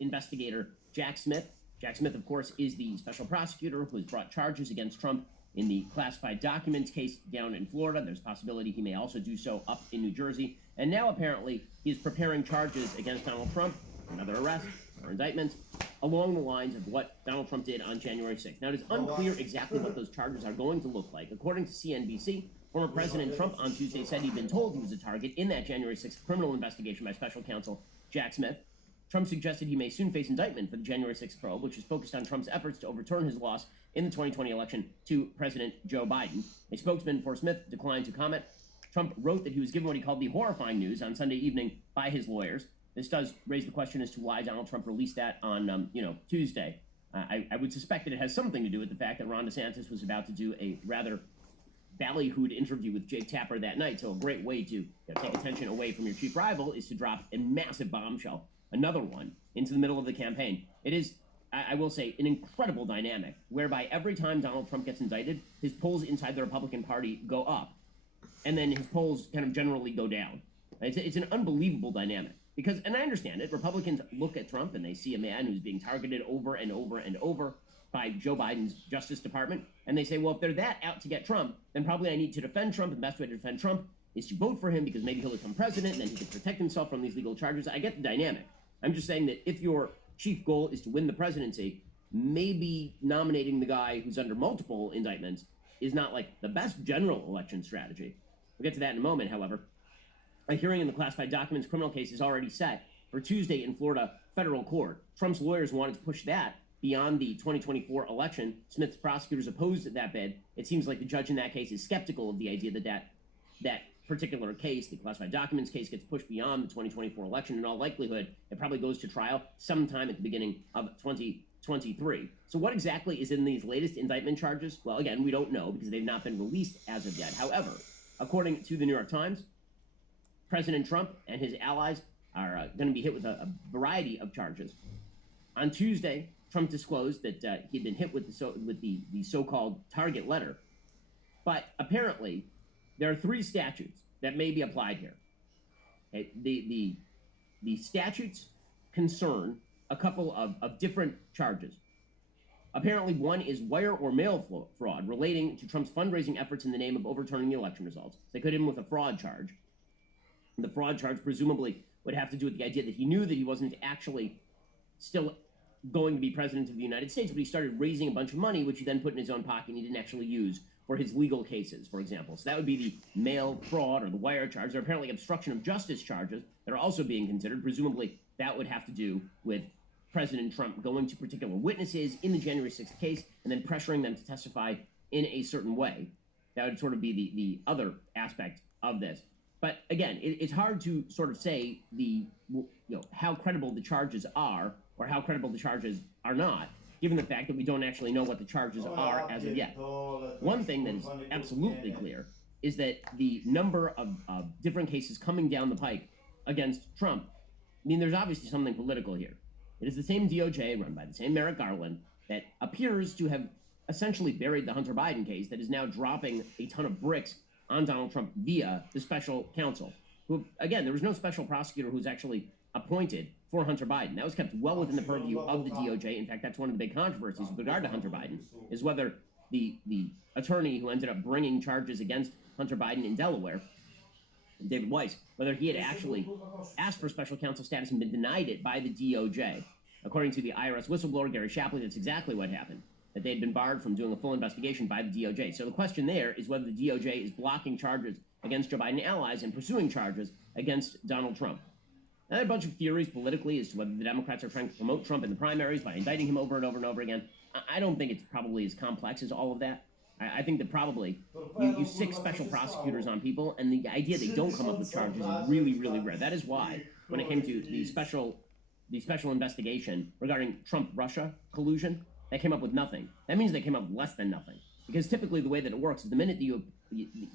investigator Jack Smith. Jack Smith, of course, is the special prosecutor who has brought charges against Trump in the classified documents case down in Florida. There's a possibility he may also do so up in New Jersey. And now apparently he is preparing charges against Donald Trump, another arrest or indictment, along the lines of what Donald Trump did on January 6th. Now, it is unclear exactly what those charges are going to look like. According to CNBC, former President Trump on Tuesday said he'd been told he was a target in that January 6th criminal investigation by special counsel Jack Smith. Trump suggested he may soon face indictment for the January 6th probe, which is focused on Trump's efforts to overturn his loss in the 2020 election to President Joe Biden. A spokesman for Smith declined to comment. Trump wrote that he was given what he called the horrifying news on Sunday evening by his lawyers. This does raise the question as to why Donald Trump released that on, Tuesday. I would suspect that it has something to do with the fact that Ron DeSantis was about to do a rather ballyhooed interview with Jake Tapper that night. So a great way to take attention away from your chief rival is to drop a massive bombshell, another one, into the middle of the campaign. It is, I will say, an incredible dynamic whereby every time Donald Trump gets indicted, his polls inside the Republican Party go up, and then his polls kind of generally go down. It's an unbelievable dynamic. Because, and I understand it, Republicans look at Trump and they see a man who's being targeted over and over and over by Joe Biden's Justice Department, and they say, well, if they're that out to get Trump, then probably I need to defend Trump, and the best way to defend Trump is to vote for him because maybe he'll become president, and then he can protect himself from these legal charges. I get the dynamic. I'm just saying that if your chief goal is to win the presidency, maybe nominating the guy who's under multiple indictments is not like the best general election strategy. We'll get to that in a moment, however. A hearing in the classified documents criminal case is already set for Tuesday in Florida federal court. Trump's lawyers wanted to push that beyond the 2024 election. Smith's prosecutors opposed that bid. It seems like the judge in that case is skeptical of the idea that particular case, the classified documents case, gets pushed beyond the 2024 election. In all likelihood, it probably goes to trial sometime at the beginning of 2023. So what exactly is in these latest indictment charges? Well, again, we don't know because they've not been released as of yet. However, according to the New York Times, President Trump and his allies are going to be hit with a variety of charges. On Tuesday, Trump disclosed that he'd been hit with the so-called target letter. But apparently, there are three statutes that may be applied here. Okay? The statutes concern a couple of different charges. Apparently, one is wire or mail fraud relating to Trump's fundraising efforts in the name of overturning the election results. They could hit him with a fraud charge. The fraud charge presumably would have to do with the idea that he knew that he wasn't actually still going to be president of the United States, but he started raising a bunch of money, which he then put in his own pocket and he didn't actually use for his legal cases, for example. So that would be the mail fraud or the wire charge. There are apparently obstruction of justice charges that are also being considered. Presumably that would have to do with President Trump going to particular witnesses in the January 6th case and then pressuring them to testify in a certain way. That would sort of be the other aspect of this. But again, it's hard to sort of say how credible the charges are or how credible the charges are not, given the fact that we don't actually know what the charges are as of yet. One thing that is absolutely clear is that the number of different cases coming down the pike against Trump, I mean, there's obviously something political here. It is the same DOJ run by the same Merrick Garland that appears to have essentially buried the Hunter Biden case that is now dropping a ton of bricks on Donald Trump via the special counsel, who, again, there was no special prosecutor who's actually appointed for Hunter Biden. That was kept well within the purview of the DOJ. In fact, that's one of the big controversies with regard to Hunter Biden, is whether the attorney who ended up bringing charges against Hunter Biden in Delaware, David Weiss, whether he had actually asked for special counsel status and been denied it by the DOJ. According to the IRS whistleblower, Gary Shapley, that's exactly what happened, that they'd been barred from doing a full investigation by the DOJ. So the question there is whether the DOJ is blocking charges against Joe Biden allies and pursuing charges against Donald Trump. Now, there are a bunch of theories politically as to whether the Democrats are trying to promote Trump in the primaries by indicting him over and over and over again. I don't think it's probably as complex as all of that. I think that probably you stick special prosecutors on people, and the idea they don't come up with charges is really, really rare. That is why, when it came to the special investigation regarding Trump-Russia collusion, that came up with nothing. That means they came up with less than nothing. Because typically the way that it works is the minute that you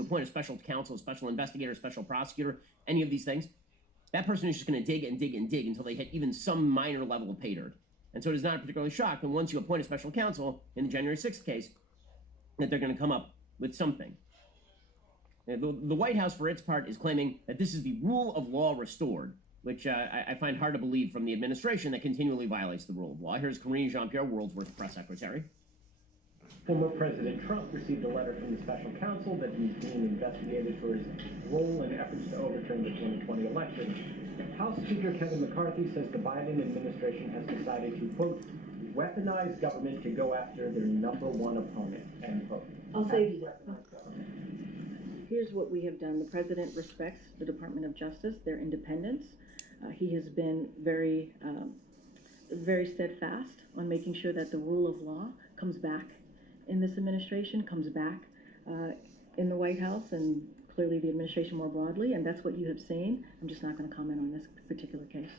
appoint a special counsel, a special investigator, a special prosecutor, any of these things, that person is just going to dig and dig and dig until they hit even some minor level of pay dirt. And so it is not particularly shocking once you appoint a special counsel in the January 6th case that they're going to come up with something. The White House, for its part, is claiming that this is the rule of law restored. which I find hard to believe from the administration that continually violates the rule of law. Here's Karine Jean-Pierre, world's worst press secretary. Former President Trump received a letter from the special counsel that he's being investigated for his role in efforts to overturn the 2020 election. House Speaker Kevin McCarthy says the Biden administration has decided to, quote, weaponize government to go after their number one opponent, end quote. I'll say here's what we have done. The president respects the Department of Justice, their independence. He has been very steadfast on making sure that the rule of law comes back in this administration, comes back in the White House, and clearly the administration more broadly, and that's what you have seen. I'm just not going to comment on this particular case.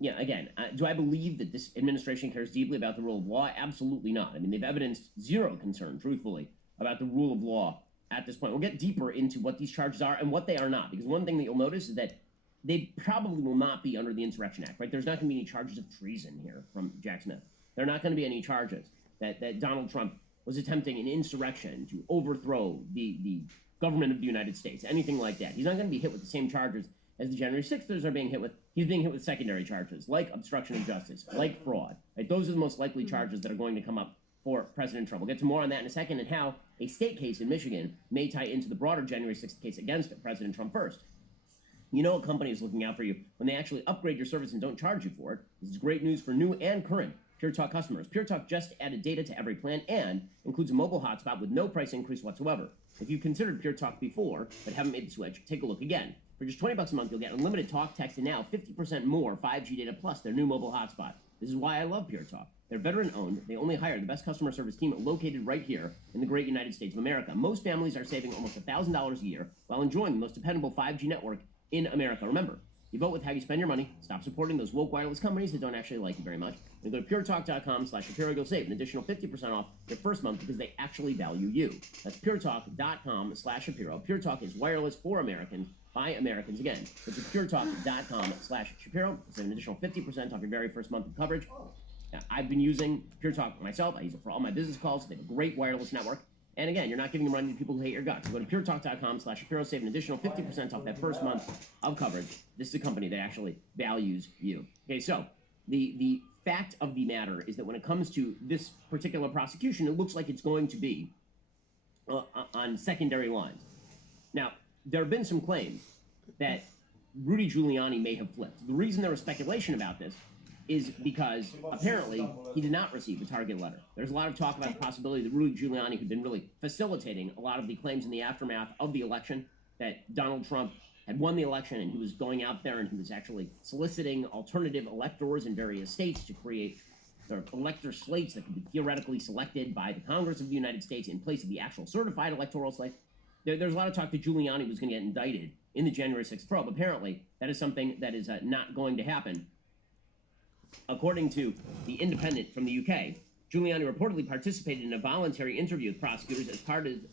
Yeah, again, do I believe that this administration cares deeply about the rule of law? Absolutely not. I mean, they've evidenced zero concern, truthfully, about the rule of law at this point. We'll get deeper into what these charges are and what they are not, because one thing that you'll notice is that they probably will not be under the Insurrection Act, right? There's not going to be any charges of treason here from Jack Smith. There are not going to be any charges that Donald Trump was attempting an insurrection to overthrow the government of the United States, anything like that. He's not going to be hit with the same charges as the January 6thers are being hit with. He's being hit with secondary charges, like obstruction of justice, like fraud. Right? Those are the most likely charges that are going to come up for President Trump. We'll get to more on that in a second, and how a state case in Michigan may tie into the broader January 6th case against President Trump first. You know a company is looking out for you when they actually upgrade your service and don't charge you for it. This is great news for new and current Pure Talk customers. Pure Talk just added data to every plan and includes a mobile hotspot with no price increase whatsoever. If you've considered Pure Talk before but haven't made the switch, take a look again. For just $20 a month, you'll get unlimited talk, text, and now 50% more 5G data plus their new mobile hotspot. This is why I love Pure Talk. They're veteran-owned. They only hire the best customer service team located right here in the great United States of America. Most families are saving almost $1,000 a year while enjoying the most dependable 5G network in America. Remember, you vote with how you spend your money. Stop supporting those woke wireless companies that don't actually like you very much. And go to puretalk.com/Shapiro. You'll save an additional 50% off your first month because they actually value you. That's puretalk.com/Shapiro. Pure Talk is wireless for Americans by Americans. Again, go to puretalk.com/Shapiro. Save an additional 50% off your very first month of coverage. Now, I've been using Pure Talk myself. I use it for all my business calls. They have a great wireless network. And again, you're not giving money to people who hate your guts. So go to puretalk.com/Shapiro. Save an additional 50% off that first month of coverage. This is a company that actually values you. Okay, so the fact of the matter is that when it comes to this particular prosecution, it looks like it's going to be on secondary lines. Now, there have been some claims that Rudy Giuliani may have flipped. The reason there was speculation about this is because apparently he did not receive a target letter. There's a lot of talk about the possibility that Rudy Giuliani had been really facilitating a lot of the claims in the aftermath of the election, that Donald Trump had won the election and he was going out there and he was actually soliciting alternative electors in various states to create sort of elector slates that could be theoretically selected by the Congress of the United States in place of the actual certified electoral slate. There's a lot of talk that Giuliani was going to get indicted in the January 6th probe. Apparently, that is something that is not going to happen. According to The Independent from the UK, Giuliani reportedly participated in a voluntary interview with prosecutors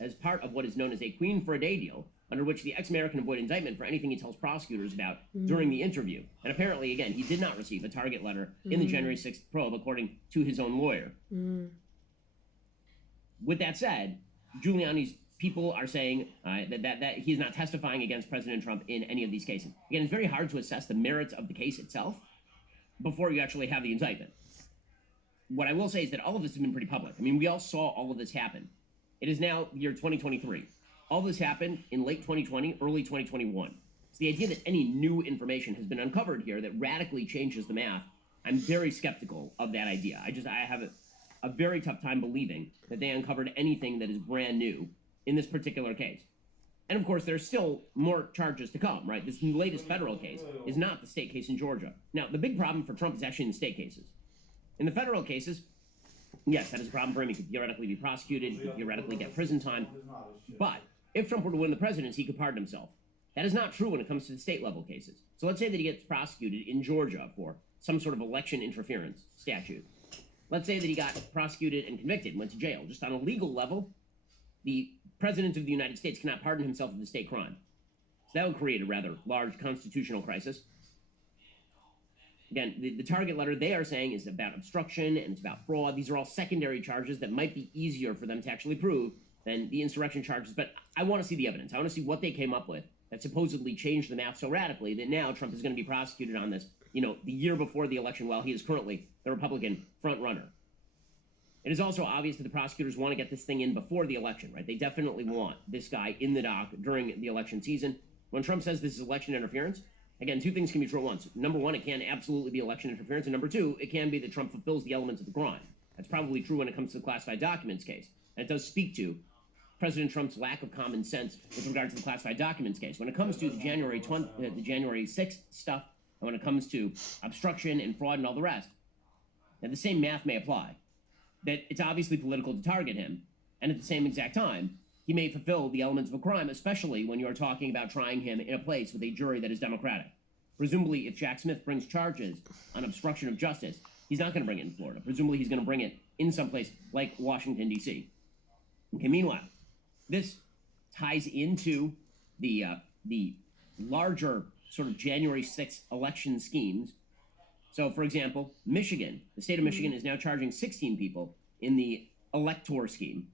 as part of what is known as a Queen for a Day deal, under which the ex-mayor can avoid indictment for anything he tells prosecutors about during the interview. And apparently, again, he did not receive a target letter in the January 6th probe, according to his own lawyer. With that said, Giuliani's people are saying that he is not testifying against President Trump in any of these cases. Again, it's very hard to assess the merits of the case itself before you actually have the indictment. What I will say is that all of this has been pretty public. I mean, we all saw all of this happen. It is now the year 2023. All this happened in late 2020, early 2021. So the idea that any new information has been uncovered here that radically changes the math, I'm very skeptical of that idea. I have a very tough time believing that they uncovered anything that is brand new in this particular case. And of course, there's still more charges to come, right? This latest federal case is not the state case in Georgia. Now, the big problem for Trump is actually in the state cases. In the federal cases, yes, that is a problem for him. He could theoretically be prosecuted. He could theoretically get prison time. But if Trump were to win the presidency, he could pardon himself. That is not true when it comes to the state level cases. So let's say that he gets prosecuted in Georgia for some sort of election interference statute. Let's say that he got prosecuted and convicted and went to jail. Just on a legal level, the President of the United States cannot pardon himself of the state crime. So that would create a rather large constitutional crisis. Again, the target letter they are saying is about obstruction and it's about fraud. These are all secondary charges that might be easier for them to actually prove than the insurrection charges. But I want to see the evidence. I want to see what they came up with that supposedly changed the math so radically that now Trump is going to be prosecuted on this, the year before the election, while he is currently the Republican front runner. It is also obvious that the prosecutors want to get this thing in before the election, right? They definitely want this guy in the dock during the election season. When Trump says this is election interference, again, two things can be true at once. Number one, it can absolutely be election interference. And number two, it can be that Trump fulfills the elements of the crime. That's probably true when it comes to the classified documents case. And it does speak to President Trump's lack of common sense with regard to the classified documents case. When it comes to the January 6th stuff, and when it comes to obstruction and fraud and all the rest, now the same math may apply. That it's obviously political to target him, and at the same exact time, he may fulfill the elements of a crime, especially when you're talking about trying him in a place with a jury that is Democratic. Presumably, if Jack Smith brings charges on obstruction of justice, he's not going to bring it in Florida. Presumably, he's going to bring it in someplace like Washington, D.C. Okay, meanwhile, this ties into the larger sort of January 6th election schemes. So, for example, Michigan, the state of Michigan is now charging 16 people in the elector scheme.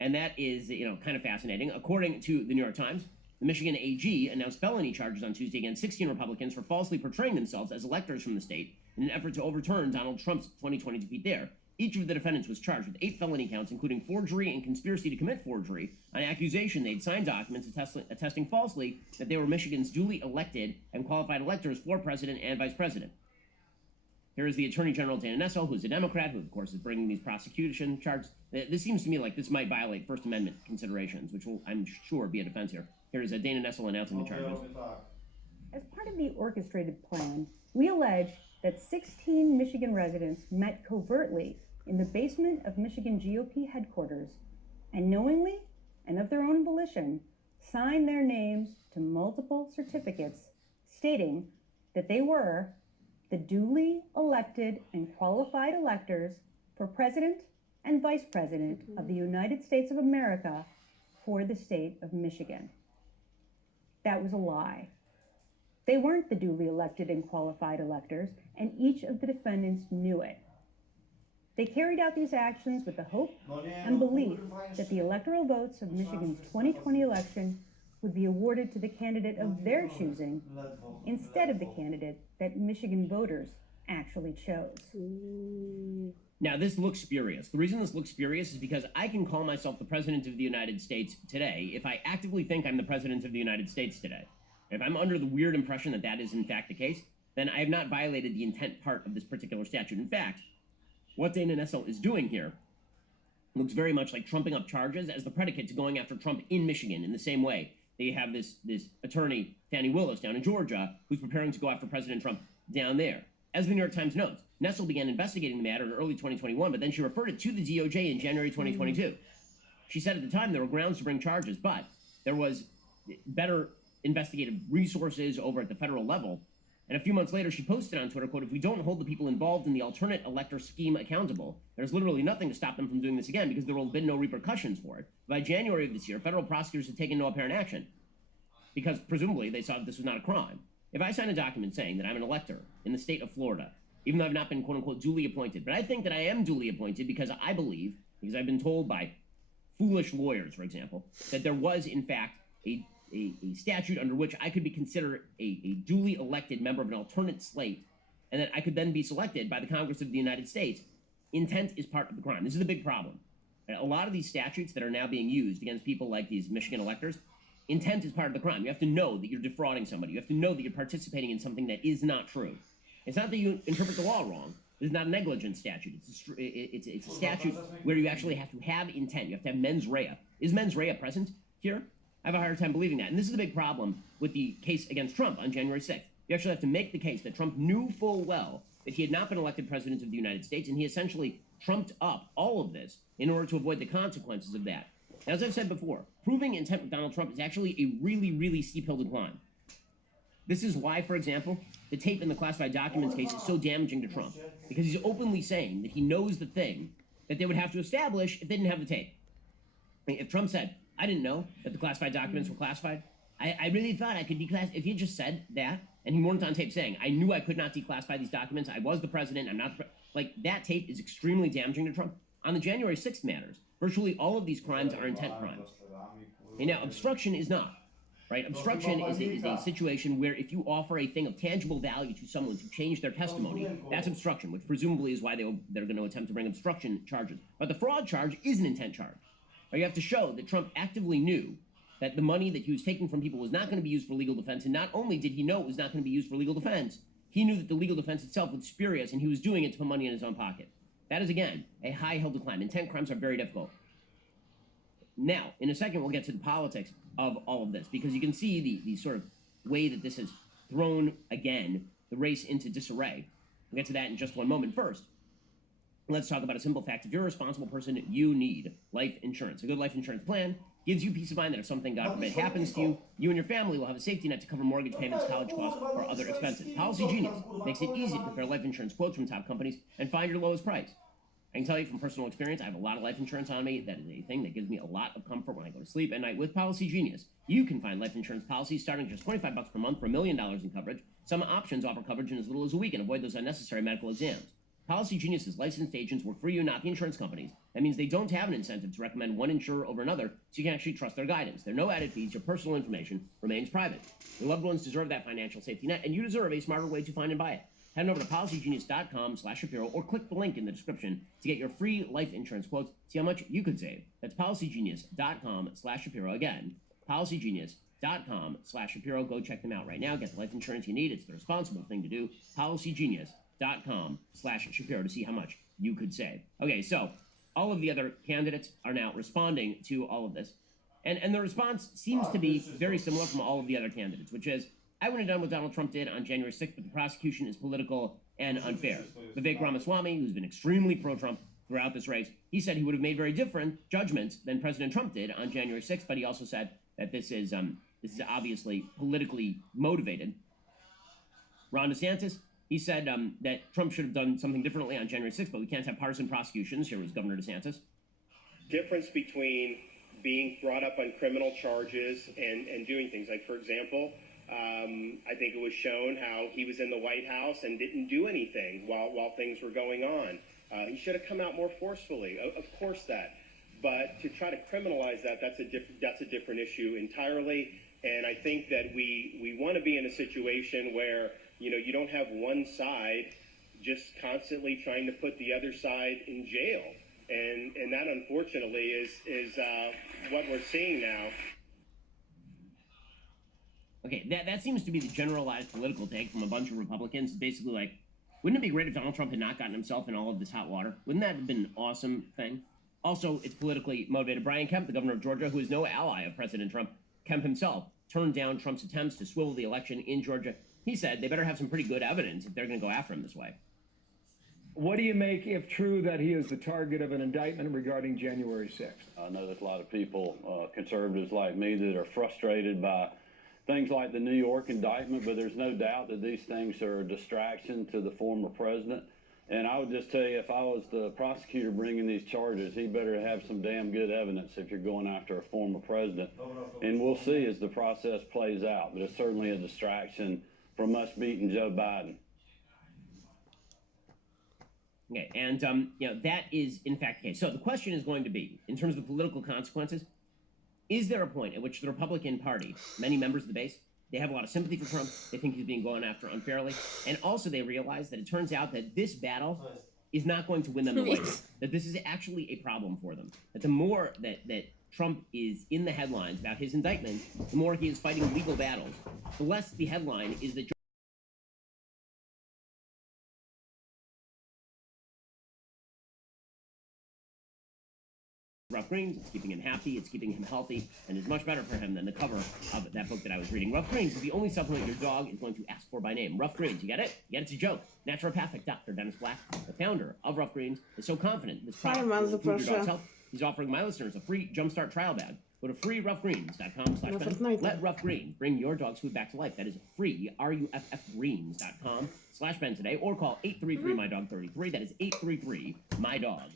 And that is, kind of fascinating. According to the New York Times, the Michigan AG announced felony charges on Tuesday against 16 Republicans for falsely portraying themselves as electors from the state in an effort to overturn Donald Trump's 2020 defeat there. Each of the defendants was charged with 8 felony counts, including forgery and conspiracy to commit forgery, on accusation they'd signed documents attesting falsely that they were Michigan's duly elected and qualified electors for president and vice president. Here is the Attorney General Dana Nessel, who's a Democrat, who, of course, is bringing these prosecution charges. This seems to me like this might violate First Amendment considerations, which will, I'm sure, be a defense here. Here is Dana Nessel announcing the charges. As part of the orchestrated plan, we allege that 16 Michigan residents met covertly in the basement of Michigan GOP headquarters and knowingly and of their own volition signed their names to multiple certificates stating that they were the duly elected and qualified electors for President and Vice President of the United States of America for the state of Michigan. That was a lie. They weren't the duly elected and qualified electors, and each of the defendants knew it. They carried out these actions with the hope and belief that the electoral votes of Michigan's 2020 election would be awarded to the candidate of their choosing instead of the candidate that Michigan voters actually chose. Now, this looks spurious. The reason this looks spurious is because I can call myself the President of the United States today if I actively think I'm the President of the United States today. If I'm under the weird impression that that is in fact the case, then I have not violated the intent part of this particular statute. In fact, what Dana Nessel is doing here looks very much like trumping up charges as the predicate to going after Trump in Michigan in the same way they have this attorney, Fannie Willis, down in Georgia, who's preparing to go after President Trump down there. As the New York Times notes, Nessel began investigating the matter in early 2021, but then she referred it to the DOJ in January 2022. She said at the time there were grounds to bring charges, but there was better investigative resources over at the federal level. And a few months later, she posted on Twitter, quote, "If we don't hold the people involved in the alternate elector scheme accountable, there's literally nothing to stop them from doing this again because there will have been no repercussions for it." By January of this year, federal prosecutors had taken no apparent action because presumably they saw that this was not a crime. If I sign a document saying that I'm an elector in the state of Florida, even though I've not been, quote unquote, duly appointed, but I think that I am duly appointed because I believe, because I've been told by foolish lawyers, for example, that there was in fact a statute under which I could be considered a duly elected member of an alternate slate, and that I could then be selected by the Congress of the United States, intent is part of the crime. This is a big problem. A lot of these statutes that are now being used against people like these Michigan electors, intent is part of the crime. You have to know that you're defrauding somebody. You have to know that you're participating in something that is not true. It's not that you interpret the law wrong. This is not a negligence statute. It's a statute where you actually have to have intent. You have to have mens rea. Is mens rea present here? I have a hard time believing that. And this is the big problem with the case against Trump on January 6th. You actually have to make the case that Trump knew full well that he had not been elected president of the United States, and he essentially trumped up all of this in order to avoid the consequences of that. Now, as I've said before, proving intent with Donald Trump is actually a really, really steep hill to climb. This is why, for example, the tape in the classified documents case is so damaging to Trump, because he's openly saying that he knows the thing that they would have to establish if they didn't have the tape. I mean, if Trump said, "I didn't know that the classified documents were classified. I really thought I could declassify." If he just said that, and he weren't on tape saying, "I knew I could not declassify these documents. I was the president. I'm not the like that tape is extremely damaging to Trump. On the January 6th matters, virtually all of these crimes are intent crimes. And now, obstruction is not. right? Obstruction is a situation where if you offer a thing of tangible value to someone to change their testimony, that's obstruction, which presumably is why they're going to attempt to bring obstruction charges. But the fraud charge is an intent charge. Right? You have to show that Trump actively knew that the money that he was taking from people was not going to be used for legal defense, and not only did he know it was not going to be used for legal defense, he knew that the legal defense itself was spurious, and he was doing it to put money in his own pocket. That is, again, a high hill to climb. Intent crimes are very difficult. Now, in a second, we'll get to the politics of all of this, because you can see the sort of way that this has thrown, again, the race into disarray. We'll get to that in just one moment. First, let's talk about a simple fact. If you're a responsible person, you need life insurance. A good life insurance plan gives you peace of mind that if something, God forbid, happens to you, you and your family will have a safety net to cover mortgage payments, college costs, or other expenses. Policy Genius makes it easy to compare life insurance quotes from top companies and find your lowest price. I can tell you from personal experience, I have a lot of life insurance on me. That is a thing that gives me a lot of comfort when I go to sleep at night. With Policy Genius, you can find life insurance policies starting just $25 per month for $1 million in coverage. Some options offer coverage in as little as a week and avoid those unnecessary medical exams. Policy Genius's licensed agents work for you, not the insurance companies. That means they don't have an incentive to recommend one insurer over another, so you can actually trust their guidance. There are no added fees. Your personal information remains private. Your loved ones deserve that financial safety net, and you deserve a smarter way to find and buy it. Head over to policygenius.com/Shapiro or click the link in the description to get your free life insurance quotes. See how much you could save. That's policygenius.com/Shapiro. Again, policygenius.com/Shapiro. Go check them out right now. Get the life insurance you need. It's the responsible thing to do. policygenius.com/Shapiro to see how much you could save. Okay, so all of the other candidates are now responding to all of this. And the response seems to be very similar from all of the other candidates, which is, I wouldn't have done what Donald Trump did on January 6th, but the prosecution is political and unfair. Vivek Ramaswamy, who's been extremely pro-Trump throughout this race, he said he would have made very different judgments than President Trump did on January 6th, but he also said that this is obviously politically motivated. Ron DeSantis, he said that Trump should have done something differently on January 6th, but we can't have partisan prosecutions. Here was Governor DeSantis. Difference between being brought up on criminal charges and doing things. Like, for example, I think it was shown how he was in the White House and didn't do anything while things were going on. He should have come out more forcefully, of course that. But to try to criminalize that, that's a different issue entirely. And I think that we want to be in a situation where, you don't have one side just constantly trying to put the other side in jail. And that, unfortunately, is what we're seeing now. Okay, that seems to be the generalized political take from a bunch of Republicans. It's basically like, wouldn't it be great if Donald Trump had not gotten himself in all of this hot water? Wouldn't that have been an awesome thing? Also, it's politically motivated. Brian Kemp, the governor of Georgia, who is no ally of President Trump, Kemp himself turned down Trump's attempts to swivel the election in Georgia. He said they better have some pretty good evidence if they're going to go after him this way. What do you make, if true, that he is the target of an indictment regarding January 6th? I know there's a lot of people, conservatives like me, that are frustrated by things like the New York indictment, but there's no doubt that these things are a distraction to the former president. And I would just tell you, if I was the prosecutor bringing these charges, he better have some damn good evidence if you're going after a former president. And we'll see as the process plays out, but it's certainly a distraction from us beating Joe Biden. Okay, and that is in fact the case. So the question is going to be, in terms of the political consequences, is there a point at which the Republican Party, many members of the base, they have a lot of sympathy for Trump, they think he's being gone after unfairly, and also they realize that it turns out that this battle is not going to win them the White House, that this is actually a problem for them, that the more that Trump is in the headlines about his indictments, the more he is fighting legal battles, the less the headline is that Rough Greens, it's keeping him happy, it's keeping him healthy, and is much better for him than the cover of that book that I was reading. Rough Greens is the only supplement your dog is going to ask for by name. Rough Greens, you get it? You get it's a joke. Naturopathic Dr. Dennis Black, the founder of Rough Greens, is so confident this product will improve your dog's health. He's offering my listeners a free Jumpstart trial bag. Go to freeroughgreens.com/Ben. Let Rough Greens bring your dog's food back to life. That is free, RUFFgreens.com/Ben today, or call 833-MY-DOG-33. That is 833-MY-DOG.